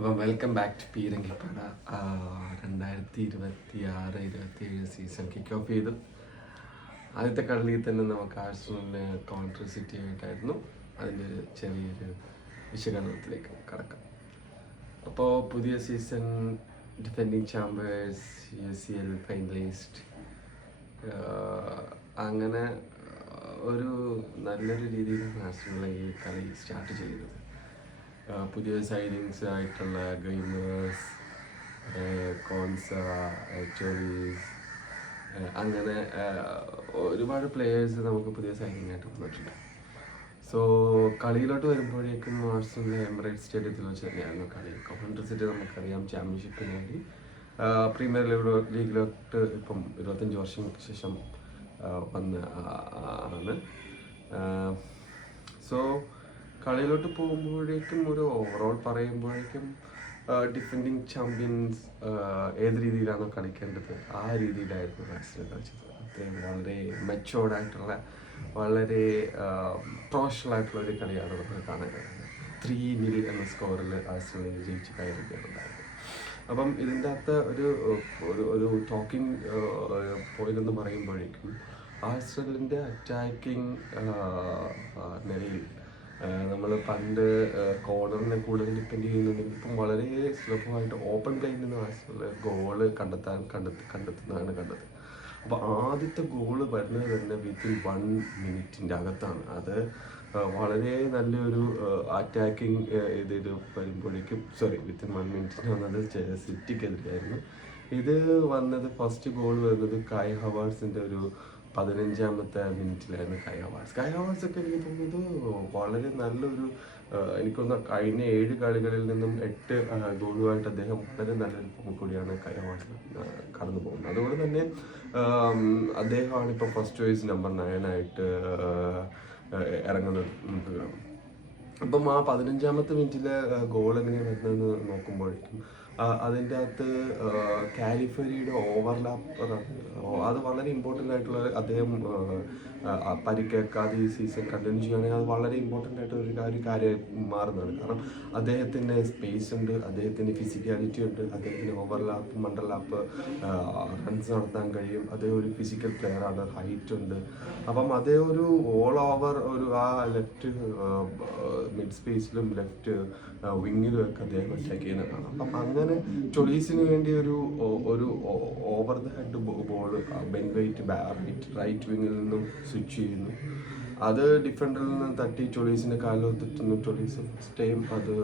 അപ്പം welcome back to പീരങ്കിപ്പട. 2026-27 season kick off ചെയ്തു. ആദ്യത്തെ കളിയിൽ തന്നെ നമുക്ക് ആഴ്സണലിന് കോൺട്രി സിറ്റി ആയിട്ടായിരുന്നു. അതിൻ്റെ ചെറിയൊരു വിശകലനത്തിലേക്ക് കടക്കാം. അപ്പോൾ പുതിയ സീസൺ ഡിഫെൻഡിങ് ചാമ്പ്യേഴ്സ്, UCL ഫൈനലിസ്റ്റ്, അങ്ങനെ ഒരു നല്ലൊരു രീതിയിലാണ് ആഴ്സണൽ ഈ കളി സ്റ്റാർട്ട് ചെയ്തത്. പുതിയ സൈനിങ്സ് ആയിട്ടുള്ള ഗെയിമേഴ്സ്, കോൺസ, ടോറീസ്, അങ്ങനെ ഒരുപാട് പ്ലേയേഴ്സ് നമുക്ക് പുതിയ സൈനിങ് ആയിട്ട് വന്നിട്ടുണ്ട്. സോ കളിയിലോട്ട് വരുമ്പോഴേക്കും ആഴ്സണൽ എമിറേറ്റ്സ് സ്റ്റേഡിയത്തിൽ വെച്ച് തന്നെയായിരുന്നു കളി. കോൺട്രി സിറ്റി നമുക്കറിയാം ചാമ്പ്യൻഷിപ്പിന് വേണ്ടി പ്രീമിയർ ലീഗിലോട്ട് ഇപ്പം 25 വർഷങ്ങൾക്ക് ശേഷം വന്ന് ആണ്. സോ കളിയിലോട്ട് പോകുമ്പോഴേക്കും ഒരു ഓവറോൾ പറയുമ്പോഴേക്കും ഡിഫെൻഡിങ് ചാമ്പ്യൻസ് ഏത് രീതിയിലാണോ കളിക്കേണ്ടത് ആ രീതിയിലായിരുന്നു ആഴ്സണൽ കളിച്ചത്. അത്രയും വളരെ മെച്ചോർഡ് ആയിട്ടുള്ള, വളരെ പ്രൊഫഷണൽ ആയിട്ടുള്ള ഒരു കളിയാണ് നമുക്ക് കാണാൻ കഴിയുന്നത്. 3-0 എന്ന സ്കോറിൽ ആഴ്സണൽ ജയിച്ച് കയറുകയാണുണ്ടായത്. അപ്പം ഇതിൻ്റെ അകത്ത് ഒരു ടോക്കിംഗ് പോയിന്റ് എന്ന് പറയുമ്പോഴേക്കും ആഴ്സണലിൻ്റെ അറ്റാക്കിംഗ് നിലയിൽ നമ്മൾ പണ്ട് കോർണറിനെ കൂടുതൽ ഡിപ്പെൻഡ് ചെയ്യുന്നുണ്ടെങ്കിൽ ഇപ്പം വളരെ സുലഭമായിട്ട് ഓപ്പൺ പ്ലേയിൽ നിന്ന് ആഴ്സണൽ ഗോള് കണ്ടെത്തുന്നതാണ് കണ്ടത്. അപ്പോൾ ആദ്യത്തെ ഗോള് വരുന്നത് തന്നെ വിത്തിൻ 1 മിനിറ്റിൻ്റെ അകത്താണ്. അത് വളരെ നല്ലൊരു അറ്റാക്കിങ് ഇതിൽ വരുമ്പോഴേക്കും വിത്തിൻ 1 മിനിറ്റിന് വന്നത് സിറ്റിക്കെതിരെയായിരുന്നു. ഇത് വന്നത് ഫസ്റ്റ് ഗോൾ വരുന്നത് കായ് ഹവാർട്സിൻ്റെ ഒരു 15ാമത്തെ മിനിറ്റിലായിരുന്നു. കായ് ഹവാർട്സ് ഒക്കെ എനിക്ക് തോന്നുന്നത് വളരെ നല്ലൊരു, എനിക്കൊന്ന് കഴിഞ്ഞ 7 കളികളിൽ നിന്നും 8 ഗോളുമായിട്ട് അദ്ദേഹം വളരെ നല്ലൊരു ഫോം കൂടിയാണ് കായ് ഹവാർട്സ് കടന്നു പോകുന്നത്. അതുകൊണ്ട് തന്നെ അദ്ദേഹമാണ് ഇപ്പോൾ ഫസ്റ്റ് ചോയ്സ് നമ്പർ 9 ആയിട്ട് ഇറങ്ങുന്നത് നമുക്ക് കാണാം. അപ്പം ആ 15ാമത്തെ മിനിറ്റിലെ ഗോൾ എങ്ങനെയാണ് വരുന്നതെന്ന് നോക്കുമ്പോഴേക്കും അതിൻ്റെ അകത്ത് കാലിഫരിയുടെ ഓവർലാപ്പ്, അത് വളരെ ഇമ്പോർട്ടൻ്റ് ആയിട്ടുള്ള, അദ്ദേഹം പരിക്കേക്കാതെ ഈ സീസൺ കണ്ടിന്യൂ ചെയ്യുകയാണെങ്കിൽ അത് വളരെ ഇമ്പോർട്ടൻ്റ് ആയിട്ടുള്ള ഒരു കാര്യം മാറുന്നതാണ്. കാരണം അദ്ദേഹത്തിൻ്റെ സ്പേസ് ഉണ്ട്, അദ്ദേഹത്തിൻ്റെ ഫിസിക്കാലിറ്റി ഉണ്ട്, അദ്ദേഹത്തിന് ഓവർലാപ്പ്, മണ്ടർലാപ്പ്, റൺസ് നടത്താൻ കഴിയും. അദ്ദേഹം ഒരു ഫിസിക്കൽ പ്ലെയറാണ്, ഹൈറ്റ് ഉണ്ട്. അപ്പം അതേ ഒരു ഓൾ ഓവർ ഒരു ആ ലെഫ്റ്റ് മിഡ് സ്പേസിലും ലെഫ്റ്റ് വിങ്ങിലും ഒക്കെ അദ്ദേഹം അറ്റാക്ക് ചെയ്യുന്നതാണ്. അപ്പം അങ്ങനെ ടൊളീസിന് വേണ്ടി ഒരു over the head ball Ben White right വിങ്ങിൽ നിന്നും സ്വിച്ച് ചെയ്യുന്നു. അത് ഡിഫൻഡറിൽ നിന്ന് തട്ടി ടൊളീസിൻ്റെ കാലിലെത്തുന്നു. ടൊളീസ് ഫസ്റ്റ് ടൈം അത്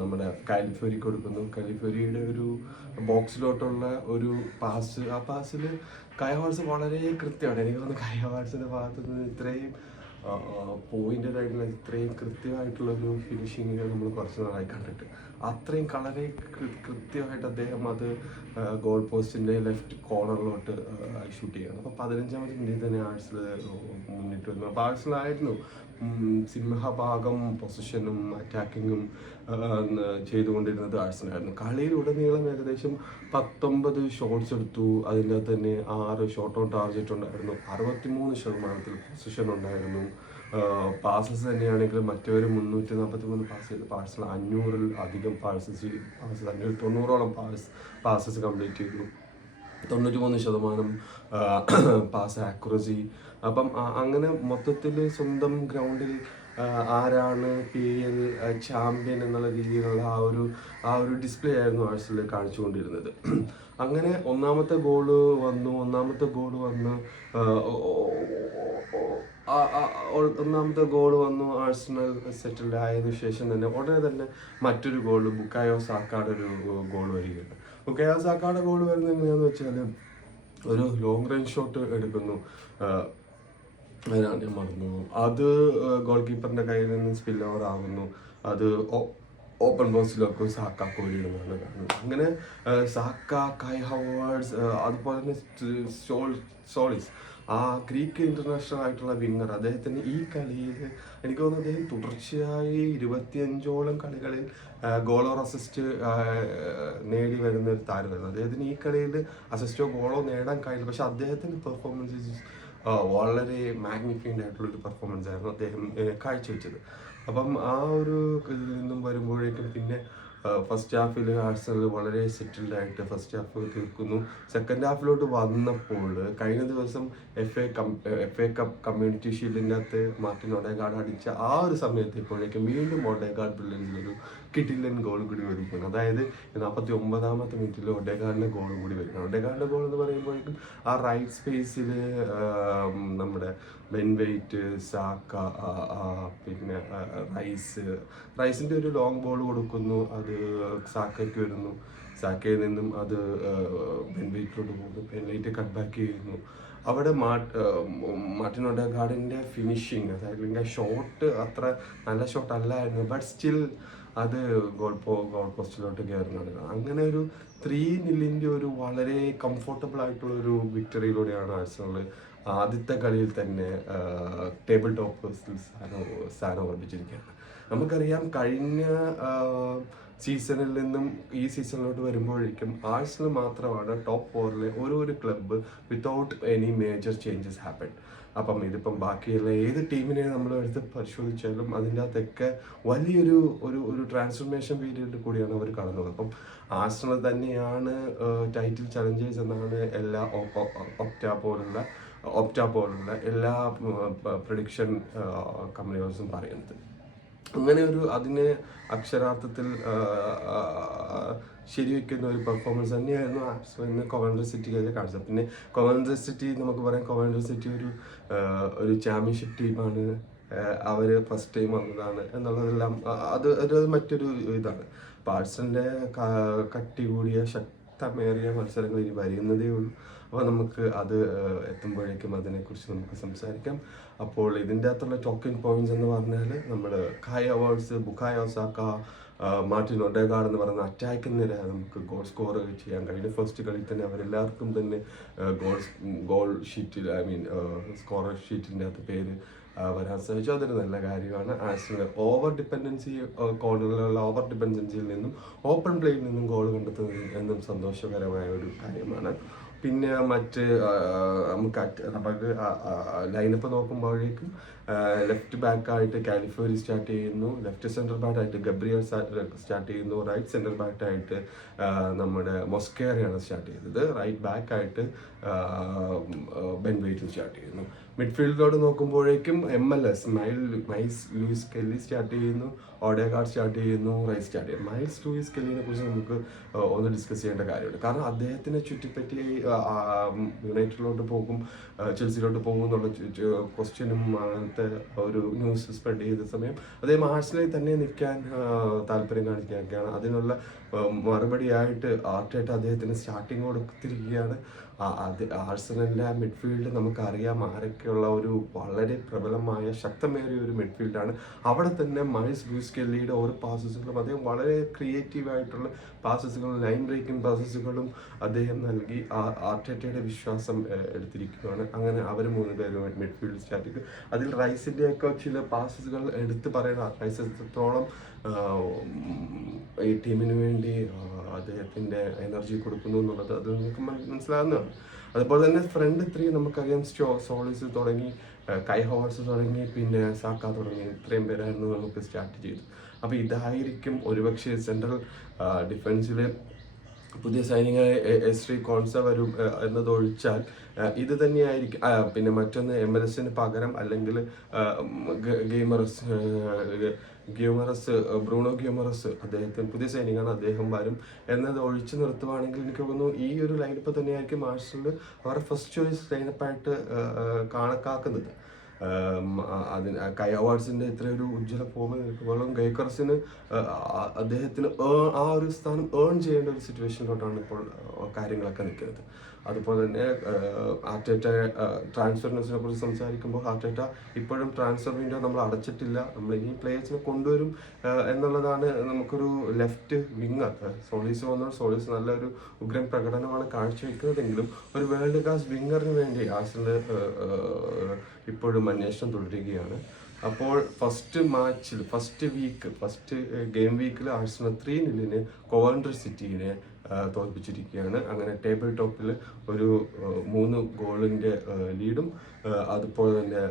നമ്മുടെ കാലിഫരി കൊടുക്കുന്നു. കാലിഫരിയുടെ ഒരു ബോക്സിലോട്ടുള്ള ഒരു പാസ്, ആ പാസിൽ കായ് ഹവാർട്സ് വളരെ കൃത്യമാണ്. എനിക്ക് തോന്നുന്നു കായ് ഹവാർട്സിൻ്റെ ഭാഗത്തു നിന്ന് ഇത്രയും പോയിന്റഡ് ആയിട്ടുള്ള, ഇത്രയും കൃത്യമായിട്ടുള്ളൊരു ഫിനിഷിങ് നമ്മൾ കുറച്ച് നാളായി കണ്ടിട്ട്. അത്രയും വളരെ കൃത്യമായിട്ട് അദ്ദേഹം അത് ഗോൾ പോസ്റ്റിൻ്റെ ലെഫ്റ്റ് കോർണറിലോട്ട് ഷൂട്ട് ചെയ്യണം. അപ്പോൾ 15ാമത്തെ മിനിറ്റിൽ തന്നെ ആഴ്സണൽ മുന്നിട്ട് വരുന്നു. അപ്പോൾ ആഴ്സണലായിരുന്നു സിംഹഭാഗം പൊസിഷനും അറ്റാക്കിങ്ങും ചെയ്തുകൊണ്ടിരുന്നത് ആഴ്സണലായിരുന്നു. കളിയിലുടനീളം ഏകദേശം 19 ഷോട്ട്സ് എടുത്തു. അതിൻ്റെ അകത്ത് തന്നെ 6 ഷോട്ട് ഓൺ ടാർജറ്റ് ഉണ്ടായിരുന്നു. 63% പൊസിഷൻ ഉണ്ടായിരുന്നു. പാസസ് തന്നെയാണെങ്കിലും മറ്റവർ 343 പാസ് ചെയ്ത് ആഴ്സണൽ 500-ൽ അധികം പാസസ് 590ഓളം പാസസ് കംപ്ലീറ്റ് ചെയ്തു. 93% പാസ് ആക്യുറസി. അപ്പം അങ്ങനെ മൊത്തത്തിൽ സ്വന്തം ഗ്രൗണ്ടിൽ ആരാണ് PL ചാമ്പ്യൻ എന്നുള്ള രീതിയിലുള്ള ആ ഒരു ഡിസ്പ്ലേ ആയിരുന്നു ആഴ്സണൽ കാണിച്ചുകൊണ്ടിരുന്നത്. അങ്ങനെ ഒന്നാമത്തെ ഗോള് വന്നു. ഒന്നാമത്തെ ഗോൾ വന്നു ആഴ്സണൽ സെറ്റിൽഡ് ആയതിനു ശേഷം തന്നെ ഉടനെ തന്നെ മറ്റൊരു ഗോൾ, ബുക്കായോ സാക്കയുടെ ഒരു ഗോൾ വരികയാണ്. ബുക്കായോ സാക്കയുടെ ഗോൾ വരുന്നത് എങ്ങനെയാണെന്ന് വെച്ചാൽ ഒരു ലോങ് റേഞ്ച് ഷോട്ട് എടുക്കുന്നു. ഞാൻ മറന്നു, അത് ഗോൾ കീപ്പറിൻ്റെ കയ്യിൽ നിന്ന് സ്പിൽ ഓവർ ആകുന്നു. അത് ഓപ്പൺ ബോക്സിലൊക്കെ സാക്ക കോരിയിടുന്നതാണ് കാണുന്നത്. അങ്ങനെ സാക്ക, കായ് ഹവാർട്സ്, അതുപോലെ തന്നെ സോളിസ്, ആ ഗ്രീക്ക് ഇന്റർനാഷണൽ ആയിട്ടുള്ള വിന്നർ, അദ്ദേഹത്തിന് ഈ കളിയിൽ എനിക്ക് തോന്നുന്നു അദ്ദേഹം തുടർച്ചയായി 25ഓളം കളികളിൽ ഗോൾ ഓർ അസിസ്റ്റ് നേടി വരുന്ന ഒരു താരമായിരുന്നു. അദ്ദേഹത്തിന് ഈ കളിയിൽ അസിസ്റ്റോ ഗോളോ നേടാൻ കഴിയില്ല. പക്ഷെ അദ്ദേഹത്തിൻ്റെ പെർഫോമൻസ് വളരെ മാഗ്നിഫൈൻഡ് ആയിട്ടുള്ളൊരു പെർഫോമൻസ് ആയിരുന്നു അദ്ദേഹം കാഴ്ചവെച്ചത്. അപ്പം ആ ഒരു ഇതിൽ നിന്നും വരുമ്പോഴേക്കും പിന്നെ ഫസ്റ്റ് ഹാഫിൽ ആഴ്സണൽ വളരെ സെറ്റിൽഡ് ആയിട്ട് ഫസ്റ്റ് ഹാഫ് തീർക്കുന്നു. സെക്കൻഡ് ഹാഫിലോട്ട് വന്നപ്പോൾ കഴിഞ്ഞ ദിവസം എഫ് എ കപ്പ് കമ്മ്യൂണിറ്റി ഷീൽഡിൻ്റെ അകത്ത് മാർട്ടിൻ ഒഡേഗാർഡ് അടിച്ച ആ ഒരു സമയത്തേപ്പോഴേക്കും വീണ്ടും ഒഡേഗാർഡ് ബ്രില്യൻസിലൊരു കിടിലൻ ഗോൾ കൂടി വരുന്നു. അതായത് 49ാമത്തെ മിനിറ്റിൽ ഒഡേഗാർഡിൻ്റെ ഗോൾ കൂടി വരുന്നു. ഒഡേഗാർഡിൻ്റെ ഗോൾ എന്ന് പറയുമ്പോഴേക്കും ആ റൈറ്റ് സ്പേസിൽ നമ്മുടെ ബെൻ വൈറ്റ്, സാക്ക, പിന്നെ റൈസിൻ്റെ ഒരു ലോങ് ബോൾ കൊടുക്കുന്നു. അത് സാക്കയ്ക്ക് വരുന്നു. സാക്കയിൽ നിന്നും അത് ബെൻ വൈറ്റിലോട്ട് പോകുന്നു. ബെൻ വൈറ്റ് കട്ട് ബാക്ക് ചെയ്യുന്നു. അവിടെ മാർട്ടിൻ ഒഡേഗാർഡിൻ്റെ ഫിനിഷിങ്, അതായത് ഷോട്ട് അത്ര നല്ല ഷോട്ട് അല്ലായിരുന്നു, ബട്ട് സ്റ്റിൽ അത് ഗോൾ പോസ്റ്റിലോട്ട് കയറുന്നതാണ്. അങ്ങനെ ഒരു 3-0 ഒരു വളരെ കംഫർട്ടബിൾ ആയിട്ടുള്ള ഒരു വിക്ടറിയിലൂടെയാണ് ആഴ്സണൽ ആദ്യത്തെ കളിയിൽ തന്നെ ടേബിൾ ടോപ്പേഴ്സിൽ സ്ഥാനം ഉറപ്പിച്ചിരിക്കുകയാണ്. നമുക്കറിയാം കഴിഞ്ഞ സീസണിൽ നിന്നും ഈ സീസണിലോട്ട് വരുമ്പോഴേക്കും ആഴ്സണൽ മാത്രമാണ് ടോപ്പ് 4-ലെ ഒരു club without any major changes happen. അപ്പം ഇതിപ്പം ബാക്കിയുള്ള ഏത് ടീമിനെ നമ്മൾ എടുത്ത് പരിശോധിച്ചാലും അതിൻ്റെ അകത്തൊക്കെ വലിയൊരു ഒരു ട്രാൻസ്ഫർമേഷൻ പീരീഡ് കൂടിയാണ് അവർ കടന്നത്. അപ്പം ആഴ്സണൽ തന്നെയാണ് ടൈറ്റിൽ ചലഞ്ചേഴ്സ് എന്നാണ് എല്ലാ ഒപ്റ്റ പോലുള്ള എല്ലാ പ്രഡിക്ഷൻ കമ്പനികൾസും പറയുന്നത്. അങ്ങനെ അതിനെ അക്ഷരാർത്ഥത്തിൽ ശരിവെക്കുന്ന ഒരു പെർഫോമൻസ് തന്നെയായിരുന്നു ആഴ്സണലിന് കൊവൻട്രി സിറ്റിക്കെതിരെ കാണിച്ചത്. പിന്നെ കൊവൻട്രി സിറ്റി നമുക്ക് പറയാം, കൊവൻട്രി സിറ്റി ഒരു ചാമ്പ്യൻഷിപ്പ് ടീമാണ്. അവർ ഫസ്റ്റ് ടൈം വന്നതാണ് എന്നുള്ളതെല്ലാം അത് മറ്റൊരു ഇതാണ്. അപ്പോൾ ആഴ്സണലിൻ്റെ കട്ടി കൂടിയ ശക്തമേറിയ മത്സരങ്ങൾ ഇനി വരുന്നതേ ഉള്ളൂ. അപ്പോൾ നമുക്ക് അത് എത്തുമ്പോഴേക്കും അതിനെക്കുറിച്ച് നമുക്ക് സംസാരിക്കാം. അപ്പോൾ ഇതിൻ്റെ അകത്തുള്ള ടോക്കിംഗ് പോയിന്റ്സ് എന്ന് പറഞ്ഞാൽ നമ്മൾ കായ് Havertz, Bukayo Saka, Martin Odegaard എന്ന് പറയുന്ന അറ്റാക്കിംഗ് നിര നമുക്ക് ഗോൾ സ്കോർ ചെയ്യാൻ കഴിഞ്ഞു. ഫസ്റ്റ് കളിയിൽ തന്നെ അവരെല്ലാവർക്കും തന്നെ ഗോൾ ഷീറ്റിൽ സ്കോറർ ഷീറ്റിൻ്റെ അകത്ത് പേര് വരാൻ സാധിച്ചു. അതൊരു നല്ല കാര്യമാണ്. ആഴ്സണൽ കോർണറിലുള്ള ഓവർ ഡിപ്പെൻഡൻസിയിൽ നിന്നും ഓപ്പൺ പ്ലേയിൽ നിന്നും ഗോൾ കണ്ടെത്തുന്നത് എന്നും സന്തോഷകരമായ ഒരു കാര്യമാണ്. പിന്നെ നമുക്ക് ലൈനപ്പ് നോക്കുമ്പോഴേക്കും ലെഫ്റ്റ് ബാക്കായിട്ട് കാലിഫോറി സ്റ്റാർട്ട് ചെയ്യുന്നു, ലെഫ്റ്റ് സെൻറ്റർ ബാക്കായിട്ട് ഗബ്രിയൽ സ്റ്റാർട്ട് ചെയ്യുന്നു, റൈറ്റ് സെൻറ്റർ ബാക്കായിട്ട് നമ്മുടെ മൊസ്കേറയാണ് സ്റ്റാർട്ട് ചെയ്തത്, റൈറ്റ് ബാക്കായിട്ട് ബെൻ വൈറ്റ് സ്റ്റാർട്ട് ചെയ്യുന്നു. മിഡ്ഫീൽഡിലോട്ട് നോക്കുമ്പോഴേക്കും MLS Myles Lewis Kelly start ചെയ്യുന്നു, ഒഡേഗാർഡ് സ്റ്റാർട്ട് ചെയ്യുന്നു, റൈസ് സ്റ്റാർട്ട് ചെയ്യുന്നു. മൈൽസ് ലൂയിസ് കെല്ലിനെ കുറിച്ച് നമുക്ക് ഒന്ന് ഡിസ്കസ് ചെയ്യേണ്ട കാര്യമുണ്ട്. കാരണം അദ്ദേഹത്തിനെ ചുറ്റിപ്പറ്റി യുണൈറ്റഡിലോട്ട് പോകും, ചെൽസിയിലോട്ട് പോകും എന്നുള്ള ക്വസ്റ്റ്യനും അങ്ങനത്തെ ഒരു ന്യൂസ് സ്പ്രെഡ് ചെയ്ത സമയം അദ്ദേഹം ആഴ്സണലിൽ തന്നെ നിൽക്കാൻ താല്പര്യം കാണിക്കുകയാണ്. അതിനുള്ള മറുപടിയായിട്ട് ആർട്ടേറ്റ അദ്ദേഹത്തിന് സ്റ്റാർട്ടിങ് കൊടുത്തിരിക്കുകയാണ്. ആഴ്സണലിൻ്റെ മിഡ്ഫീൽഡ് നമുക്കറിയാം ആരൊക്കെയുള്ള ഒരു വളരെ പ്രബലമായ ശക്തമേറിയ ഒരു മിഡ്ഫീൽഡാണ്. അവിടെ തന്നെ മൈൽസ് ലൂയിസ് കെല്ലിയുടെ ഓരോ പാസസുകളും അദ്ദേഹം വളരെ ക്രിയേറ്റീവായിട്ടുള്ള പാസസുകളും ലൈൻ ബ്രേക്കിംഗ് പാസസുകളും അദ്ദേഹം നൽകി ആർട്ടേറ്റയുടെ വിശ്വാസം എടുത്തിരിക്കുകയാണ്. അങ്ങനെ അവർ 3 പേരും മിഡ്ഫീൽഡ് സ്റ്റാർട്ടിക്ക്. അതിൽ റൈസിൻ്റെയൊക്കെ ചില പാസസുകൾ എടുത്ത് പറയണം. റൈസ് എത്രത്തോളം ഈ ടീമിന് വേണ്ടി അദ്ദേഹത്തിൻ്റെ എനർജി കൊടുക്കുന്നു എന്നുള്ളത് അത് നമുക്ക് മനസ്സിലാകുന്നതാണ്. അതുപോലെ തന്നെ ഫ്രണ്ട് 3 നമുക്കറിയാം, സോളിസ് തുടങ്ങി, കൈ ഹവേർട്സ് തുടങ്ങി, പിന്നെ സാക്ക തുടങ്ങി, ഇത്രയും പേരായിരുന്നു നമുക്ക് സ്റ്റാർട്ട് ചെയ്തത്. അപ്പോൾ ഇതായിരിക്കും ഒരുപക്ഷെ സെൻട്രൽ ഡിഫൻസിൽ പുതിയ സൈനികമായ എസ്ട്രി കോൺസ വരും എന്നതൊഴിച്ചാൽ ഇത് തന്നെയായിരിക്കും. പിന്നെ മറ്റൊന്ന് MLS-ന് പകരം അല്ലെങ്കിൽ ബ്രൂണോ ഗ്യൂമറസ് അദ്ദേഹത്തിന് പുതിയ സൈനികമാണ്, അദ്ദേഹം വരും എന്നത് ഒഴിച്ചു നിർത്തുവാണെങ്കിൽ എനിക്ക് തോന്നുന്നു ഈ ഒരു ലൈനപ്പ് തന്നെയായിരിക്കും ആഴ്സണൽ അവരുടെ ഫസ്റ്റ് ചോയ്സ് ലൈനപ്പായിട്ട് കണക്കാക്കുന്നത്. കൈ ഹവേർട്സിൻ്റെ ഇത്രയൊരു ഉജ്ജ്വല ഫോമിൽ നിൽക്കുമ്പോഴും ഗൈക്കർസിന് അദ്ദേഹത്തിന് ആ ഒരു സ്ഥാനം ഏൺ ചെയ്യേണ്ട ഒരു സിറ്റുവേഷനിലോട്ടാണ് ഇപ്പോൾ കാര്യങ്ങളൊക്കെ നിൽക്കുന്നത്. അതുപോലെ തന്നെ ആർട്ടേറ്റ ട്രാൻസ്ഫറിനെ കുറിച്ച് സംസാരിക്കുമ്പോൾ ആർട്ടേറ്റ ഇപ്പോഴും ട്രാൻസ്ഫർ വിൻഡോ നമ്മൾ അടച്ചിട്ടില്ല, നമ്മൾ ഇനി പ്ലേയേഴ്സിനെ കൊണ്ടുവരും എന്നുള്ളതാണ്. നമുക്കൊരു ലെഫ്റ്റ് വിങ്ങർ സോളീസ് വന്നാൽ സോളീസ് നല്ലൊരു ഉഗ്രൻ പ്രകടനമാണ് കാഴ്ചവെക്കുന്നതെങ്കിലും ഒരു വേൾഡ് ക്ലാസ് വിങ്ങറിന് വേണ്ടി ആഴ്സണൽ ഇപ്പോഴും അന്വേഷണം തുടരുകയാണ്. അപ്പോൾ ഫസ്റ്റ് ഗെയിം വീക്കിൽ ആഴ്സണൽ 3-0 കോവൻട്രി സിറ്റിനെ തോൽപ്പിച്ചിരിക്കുകയാണ്. അങ്ങനെ ടേബിൾ ടോപ്പിൽ ഒരു 3 ഗോളിൻ്റെ ലീഡും അതുപോലെ തന്നെ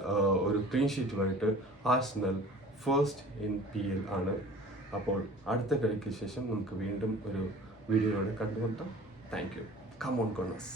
ഒരു ക്ലീൻ ഷീറ്റുമായിട്ട് ആഴ്സണൽ ഫസ്റ്റ് ഇൻ PL ആണ് അപ്പോൾ അടുത്ത കളിക്ക് ശേഷം നമുക്ക് വീണ്ടും ഒരു വീഡിയോയോടെ കണ്ടുമുട്ടാം. Thank you. Come on corners.